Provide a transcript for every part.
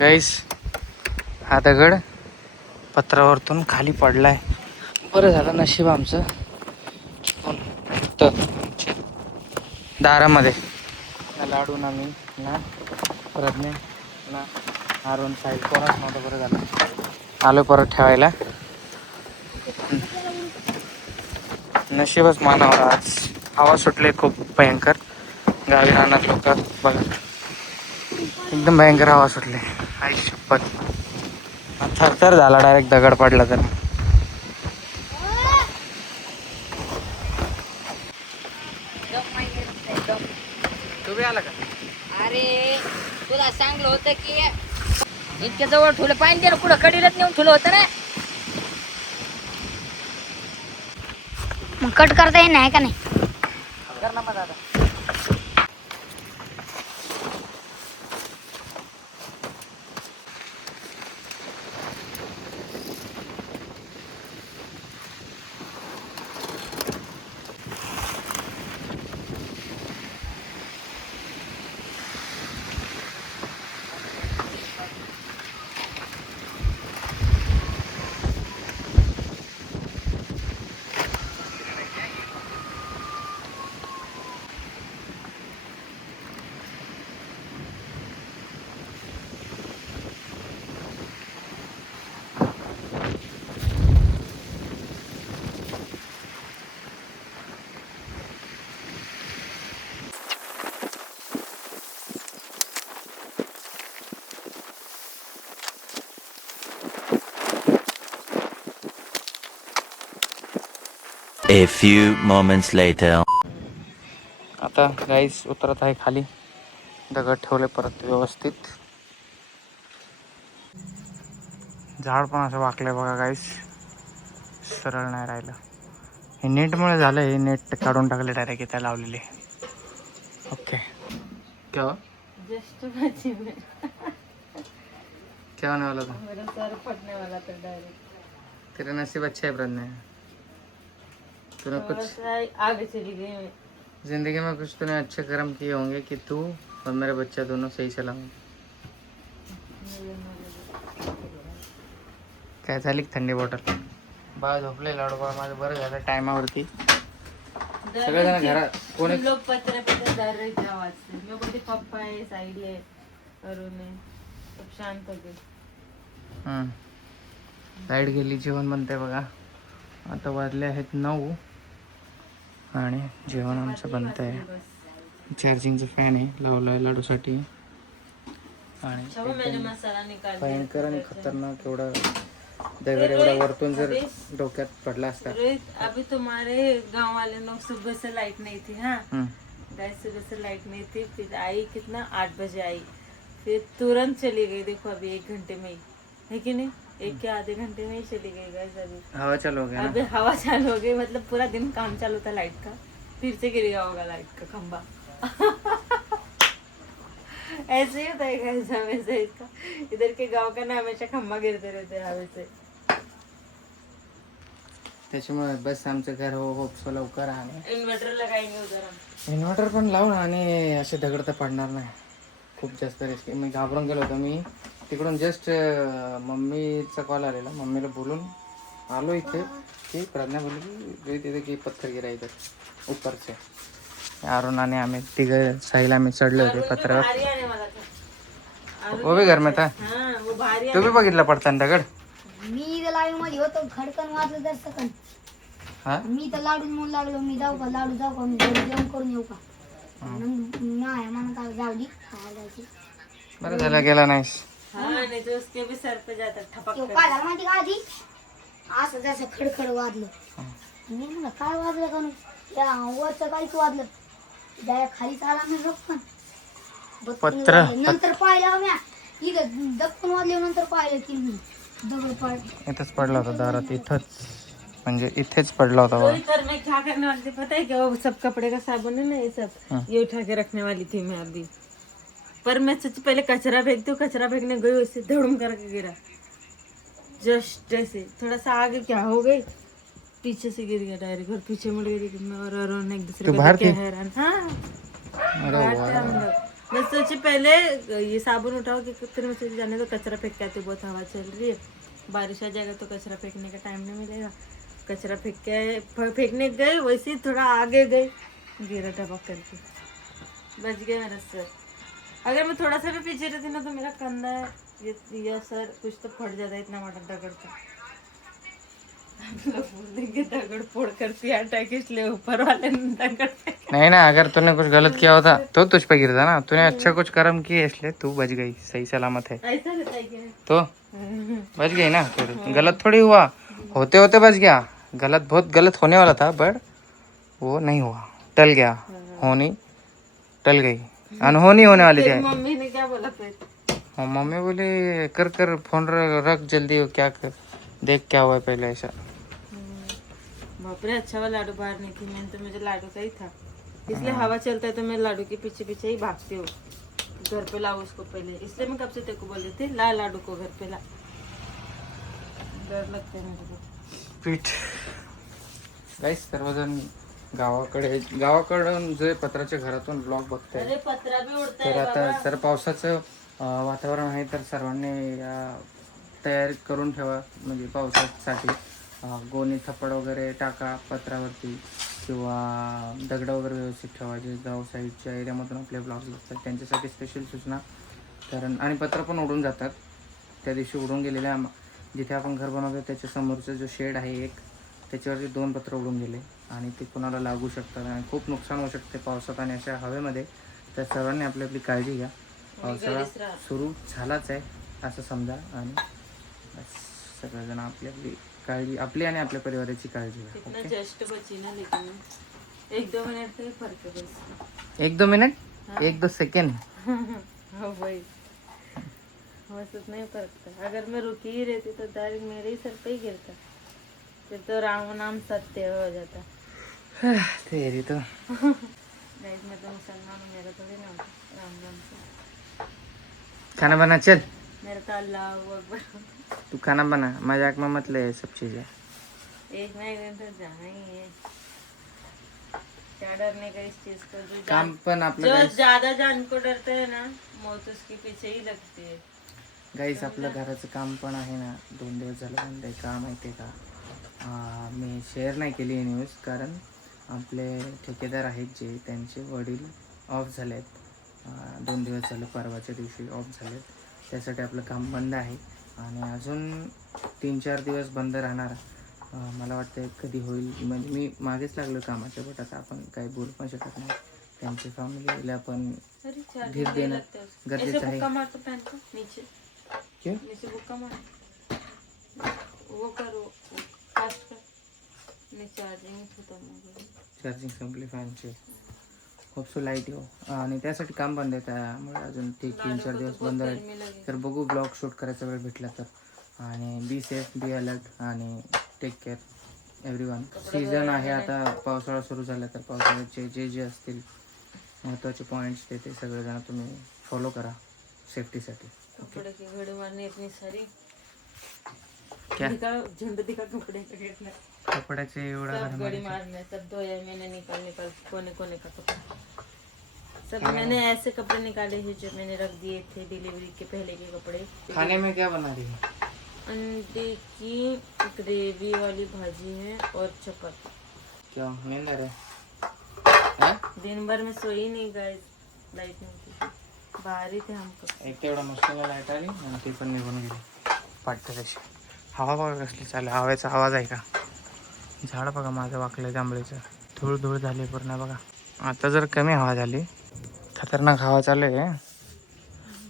गाईस हा दगड पत्रावरतून खाली पडलाय. बरं झालं नशीब आमचं तर दारामध्ये लाडून आम्ही ना प्रज्ञा ना आरून साईल कोणाच नव्हतं. बरं झालं आलो परत ठेवायला. नशीबच मानावर. आज हवा सुटले खूप भयंकर. गावी राहणार लोक बघा एकदम भयंकर हवा सुटले. आई शपथ थरथर झाला डायरेक्ट दगड पडला तर. तुम्ही आला का? अरे तुला सांगलं होतं की इतक्या जवळ ठुलं पाहिजे ना कुठं कडीलाच नेऊन ठुलं होतं ना. मग कट करता येईल नाही का नाही. कर ना मग दादा. A few moments later. आता गाईस उतरत आहे खाली. दगड ठेवले परत व्यवस्थित. झाड पण असं वाकलंय बघा गाईस. सरळ नाही राहिलं. हे नेटमुळे झालं. हे नेट काढून टाकले डायरेक्ट इथे लावलेले. ओके क्या जस्ट क्या होने वाला था? मेरा सर फटने वाला था डायरेक्ट. तेरा नसीब अच्छा है प्रज्ञा. तूने कुछ आगे चली गई मैं. जिंदगी में कुछ तूने अच्छे कर्म किए होंगे कि तू और मेरा बच्चा दोनों सही सलामत. काय झाली थंडी बॉटल. बाळ झोपले लाडू बाळ माझं. बरं झालं टायमावरती. सगळेजण घरात कोणी लोग पत्र पत्र डर रहे थे आवाज से. मैं बोलती पप्पा है साइड है अरुण है सब शांत हो गए. लाईट गेली. जेवण बनते बघा. आता वाजले आहेत 9 आणि जेवण आमचं बनत आहे. चार्जिंगचं फॅन आहे लावला आहे लाडूसाठी. आणि भयंकर आणि खतरनाक एवढा दगड एवढा वरतून जर डोक्यात पडला असता. अभी तुम्हारे गांव वाले लोग सुबह से लाइट नहीं थी. हाँ गाइस सुबह से लाइट नहीं थी. फिर आई कितना 8 बजे आई. फिर तुरंत चली गई. देखो अभी 1 घंटे में ही है कि नहीं. 1 के आधे घंटे में ही चली गई गाइस. अभी हवा चालू हो गया अभी हवा चालू हो गई. मतलब पूरा दिन काम चालू था लाइट का. फिर से गिर गया होगा लाइट का खंबा. ऐसे ही होता है गाइस हमेशा इसका. इधर के गांव का ना हमेशा खंबा गिरते रहते हैं हवे से. त्याच्यामुळे बस आमचं घर हो होपसो लवकर. आणि इन्वर्टर लगाएंगे उधर हम. इन्व्हर्टर पण लावून. आणि असे दगड तर पडणार नाही. खूप जास्त रिस्क. मी घाबरून गेलो होतो. मी तिकडून जस्ट मम्मीचा कॉल आलेला. मम्मीला बोलून आलो इथे की प्रज्ञा बोलली तिथे की पत्थर गिरा इधर ऊपरचे. अरुण आणि आम्ही तिघं साहिल आम्ही चढले होते पत्थरावर. भारी आने वाला था. वो भी घर में था. हाँ वो भारी. तू बी बघितला पडताना दगड. मी तर लाडू मध्ये होतो. खडकन वाजलं तर सकन. हा मी तर लाडून म्हणून लागलो. मी जाऊ का लाडू जाऊ का मी घरी जेवण करून येऊ का. नाही म्हणत जाऊ दे खायला जायची. बरं झालं गेला नाहीस. हाँ नहीं तो उसके भी सर पे जाता ठपक तो कर. काय झालं माहिती का आधी असं जसं खडखड वाजलं. मी म्हणलं काय वाजलं का नाही. या वरचं काहीच वाजलं. त्या खाली चाला मी रक्कन पत्र नंतर पाहिलं म्या इथं दक्कन वाजले. नंतर पाहिलं की दगड पडले. इथंच पडला होता दारात. इथंच म्हणजे इथेच पडला होता बघा. वही कर मैं क्या करने वाली थी पता है क्या. वो सब कपड़े का साबुन है ना ये सब ये उठा के रखने वाली थी मैं अभी. पर मैं सोची पहले कचरा फेंकती हूँ. कचरा फेंकने गई उससे धड़ुम करके गिरा. जस्ट ऐसे थोड़ा सा आगे क्या हो गई पीछे से गिर गया डायरेक्ट. और पीछे मुड़ गई. मैं और अरुण एक दूसरे तू को बाहर देख के थी? हैरान. हाँ अरे बाहर थे वाह. हम लोग. मैं सोची पहले ये साबुन उठाओ कि फिर मैं सोची जाने तो कचरा फेंक के आती हूँ, बहुत हवा चल रही है, बारिश आ जाएगा तो कचरा फेंकने का टाइम नहीं मिलेगा। कचरा फेंकने गए, वैसे ही थोड़ा आगे गए, गिरा टपक करके, बच गया मेरा सर। अगर मैं थोड़ा सा भी पीछे रहती ना तो मेरा कंधा या सर कुछ तो फट जाता, इतना मोटा दगड़ था। लोग बोल देंगे दगड़ फोड़ करती अटैक, इसलिए ऊपर वाले ने दगड़ फेंका। नहीं ना, अगर तूने कुछ गलत किया होता तो तुझ पे गिरता ना। तूने अच्छा कुछ कर्म किए इसलिए तू बच गई, सही सलामत है। ऐसा रहता है क्या? तो बच गई ना, फिर गलत थोड़ी हुआ, होते होते बच गया। गलत, बहुत गलत होने वाला था बट वो नहीं हुआ, टल गया। होनी टल गई, अनहोनी होने वाली तेरी थी। मम्मी ने क्या बोला फिर? हाँ, मम्मी बोली कर कर फोन रख जल्दी, हो क्या कर, देख क्या हुआ है पहले ऐसा। बाप रे, अच्छा वाला लाडू बाहर नहीं थी, मैंने तो मुझे लाडू का ही था, इसलिए हवा चलता है तो मैं लाडू के पीछे पीछे ही भागती हूँ, घर पे लाओ उसको पहले। इसलिए मैं कब से तेरे को बोल रही थी ला लाडू को घर पे ला, डर लगता है मेरे को। पीठ गाईस, सर्वजण गावाकडून जे पत्राच्या घरातून ब्लॉग बघताय, अरे पत्रा भी उड़ता तर है आता बाबा। जर पावसाचं वातावरण आहे तर सर्वांनी तयारी करून ठेवा, म्हणजे पावसासाठी गोणी थप्पड वगैरे टाका पत्रावरती, किंवा दगड वगैरे व्यवस्थित ठेवा जे गाव साईडच्या एरियामधून आपले ब्लॉग्स बघतात त्यांच्यासाठी स्पेशल सूचना. कारण आणि पत्र पण उडून जातात, त्या दिवशी उडून गेलेल्या जिथे आपण घर बनवतो त्याच्या समोरचा जो शेड आहे एक, त्याच्यावरती 2 पत्र उडून गेले आणि ते कोणाला लागू शकतात आणि खूप नुकसान होऊ शकते पावसात आणि अशा हवेमध्ये. तर सर्वांनी आपली आपली काळजी घ्या. पावसाळा सुरू झालाच आहे असं समजा, आणि बस सगळेजण आपली आपली काळजी, आपली आणि आपल्या परिवाराची काळजी घ्या. कितना जस्ट बची ना, लेकिन 1-2 मिनट का ही फर्क है बस। 1-2 मिनिट, 1-2 सेकंड. हो भाई, बस उतना ही फर्क था। अगर मैं रुकी ही रहती तो डायरेक्ट मेरे ही सर पे ही गिरता, फिर तो राम नाम सत्य हो जाता। तेरी तो गाइस, मैं तो मुसलमान हूँ, मेरा थोड़ी ना होता राम नाम से, खाना बना, चल मेरा तो अल्लाह अकबर। तू खाना बना, मजाक में मत ले ये सब चीजें. एक ना एक दिन तो जाना ही है, क्या डरने का इस चीज को। जो काम पण आपलं जो guys- ज्यादा जान को डरते है ना, मौत उसके पीछे ही लगती है। गाईस आपलं घराचं काम पण आहे ना, 2 दिवस झालं बंद आहे. का माहिती आहे का, मी शेअर नाही केली ही न्यूज, कारण आपले ठेकेदार आहेत जे, त्यांचे वडील ऑफ झाले आहेत. 2 दिवस झालं, परवाच्या दिवशी ऑफ झाले. त्यासाठी आपलं काम बंद आहे आणि अजून 3-4 दिवस बंद राहणार. मला वाटतं कधी होईल, म्हणजे मी मागेच लागलो कामाच्या, बट आता आपण काही बोलू पण शकत नाही. त्यांची फॅमिलीला पण अरे चार धीर दिन देणं लगते हैं उसको। गरजेचं ऐसे आहे. बुक्का मार तो पैन को नीचे, क्यों? नीचे बुक्का मार, वो करो, फास्ट कर, नहीं चार्जिंग खत्म हो गई। चार्जिंग संपली फॅनची. खूप सो लाईट येऊ, आणि त्यासाठी काम बंद आहे. त्यामुळे अजून 3-4 दिवस बंद राहील. गर्मी लगी। तर बघू ब्लॉग शूट करायचा वेळ भेटला तर. आणि बी सेफ, बी अलर्ट आणि टेक केअर एव्हरीवन. सीझन आहे आता, पावसाळा सुरू झाला, तर पावसाळ्याचे जे जे असतील महत्त्वाचे पॉईंट्स ते सगळेजण तुम्ही फॉलो करा सेफ्टीसाठी. कपड़े की घड़ी मारनी इतनी सारी, क्या दिखा झुंड दिखा कपड़े का कितना, कपड्याचे एवढा सब घड़ी मारने, सब धोया मैंने, निकाल कोने कोने का कपड़ा सब मैंने ऐसे कपड़े निकाले हैं जो मैंने रख दिए थे डिलीवरी के पहले के कपड़े। खाने में क्या बना रही है? अंडे की ग्रेवी वाली भाजी है और चपाती। क्या नींद आ रहा है? दिन भर में सोई नहीं गाइस, लाइट नहीं थी, बाहर ही थे हम कब। एक तेवढा मस्तीला लाईट आली आणि ती पण निघून गेली पाठच्या तशी. हवा बघा कसली चालली, हवेचा आवाज आहे का. झाड बघा माझं वाकलं जांभळीचं, धूळ धूळ झाली पूर्ण बघा. आता जर कमी हवा झाली, खतरनाक हवा चालू आहे.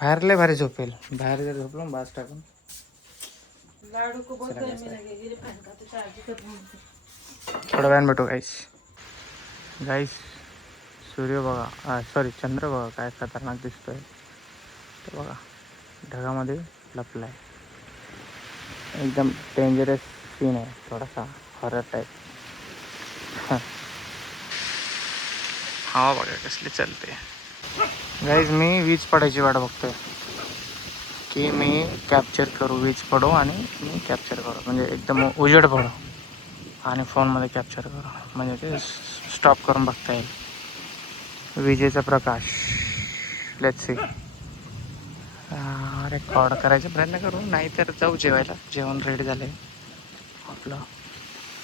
बाहेर लय भारी झोपेल, बाहेर जर झोपलो ना बास टाकून. लाडू को बहुत गर्मी लगेगी रे, फैन का तो चार्ज कर। थोडं वेळानं भेटू गाईस. गाईस सूर्य बघा, सॉरी चंद्र बघा काय खतरनाक दिसतोय. तर बघा ढगामध्ये लपलाय, एकदम डेंजरस सीन आहे, थोडासा हॉरर टाईप. हवा बघा कसली चालते. गाईज मी वीज पडायची वाट बघतोय की मी कॅप्चर करू, वीज पडो आणि मी कॅप्चर करू, म्हणजे एकदम उजेड पडो आणि फोनमध्ये कॅप्चर करू, म्हणजे ते स्टॉप करून बघता येईल. विजेचा प्रकाश लेट्स सी. रेकॉर्ड करायचा प्रयत्न करू, नाही तर जाऊ जेवायला. जेवण रेडी झाले आपलं.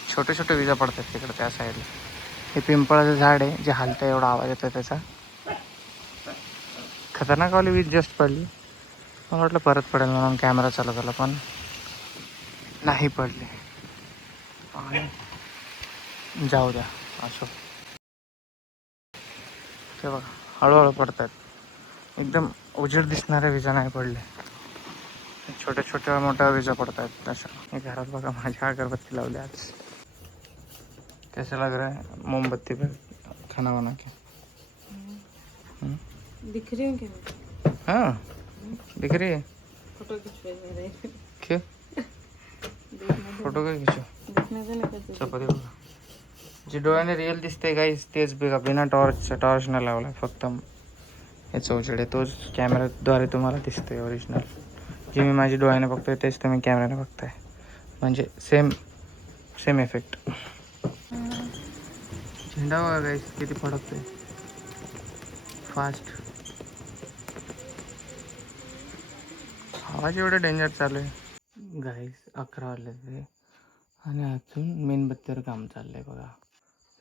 छोटे छोटे विजा पडतात तिकडे त्या साईडला. हे पिंपळाचं झाड आहे जे हालतं, एवढा आवाज येतो त्याचा. खतरनाकवाली वीज जस्ट पडली. मला वाटलं परत पडेल म्हणून कॅमेरा चालू झाला, पण नाही पडली. आणि जाऊ द्या असो. ते बघा हळूहळू पडतात. एकदम उजेड दिसणाऱ्या विजा नाही पडले, छोट्या छोट्या मोठ्या विजा पडतात अशा. हे घरात बघा माझ्या अगरबत्ती लावली आज. कैसा लग रहा है मोमबत्ती पे खाना बना के? दिख रही हूँ क्या? हाँ दिख रही है. फोटो खिंचवाए मेरे. क्यों फोटो काय खिचू? दिखने दे ना कैसे. चपाती बघा जे डोळ्याने रिअल दिसते गाईस तेच बघा. बिना टॉर्च न लावला, फक्त याचा उजेड आहे तोच कॅमेराद्वारे तुम्हाला दिसतोय. ओरिजिनल जे मी माझ्या डोळ्याने बघतोय तेच तुम्ही कॅमेऱ्याने बघताय, म्हणजे सेम इफेक्ट. झेंडा बघा गाईस किती फडकतोय फास्ट. आवाज एवढा डेंजर चालू आहे गाईस. 11 वाजले ते आणि अजून मेणबत्तीवर काम चाललंय बघा.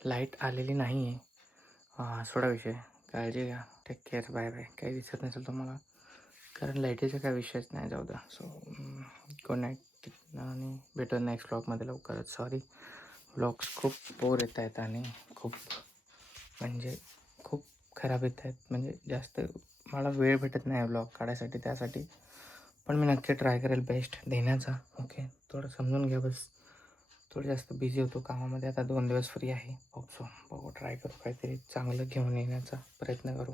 लाईट आलेली नाही आहे. सोडा विषय, काळजी घ्या. Take care. Bye bye. काही दिसत नसेल तुम्हाला कारण लाईटीचा काय विषयच नाही. जाऊ द्या. सो गुड नाईट आणि भेटू नेक्स्ट व्लॉगमध्ये लवकरच. सॉरी व्लॉग्स खूप बोर येत आहेत आणि खूप खराब येत आहेत. म्हणजे जास्त मला वेळ भेटत नाही व्लॉग काढायसाठी, त्यासाठी. पण मी नक्की ट्राय करेल बेस्ट देण्याचा. ओके थोडं समजून घ्या बस. थोडं जास्त बिझी होतो कामामध्ये. आता 2 दिवस फ्री आहे. बघू ट्राय करू काहीतरी चांगलं घेऊन येण्याचा प्रयत्न करू.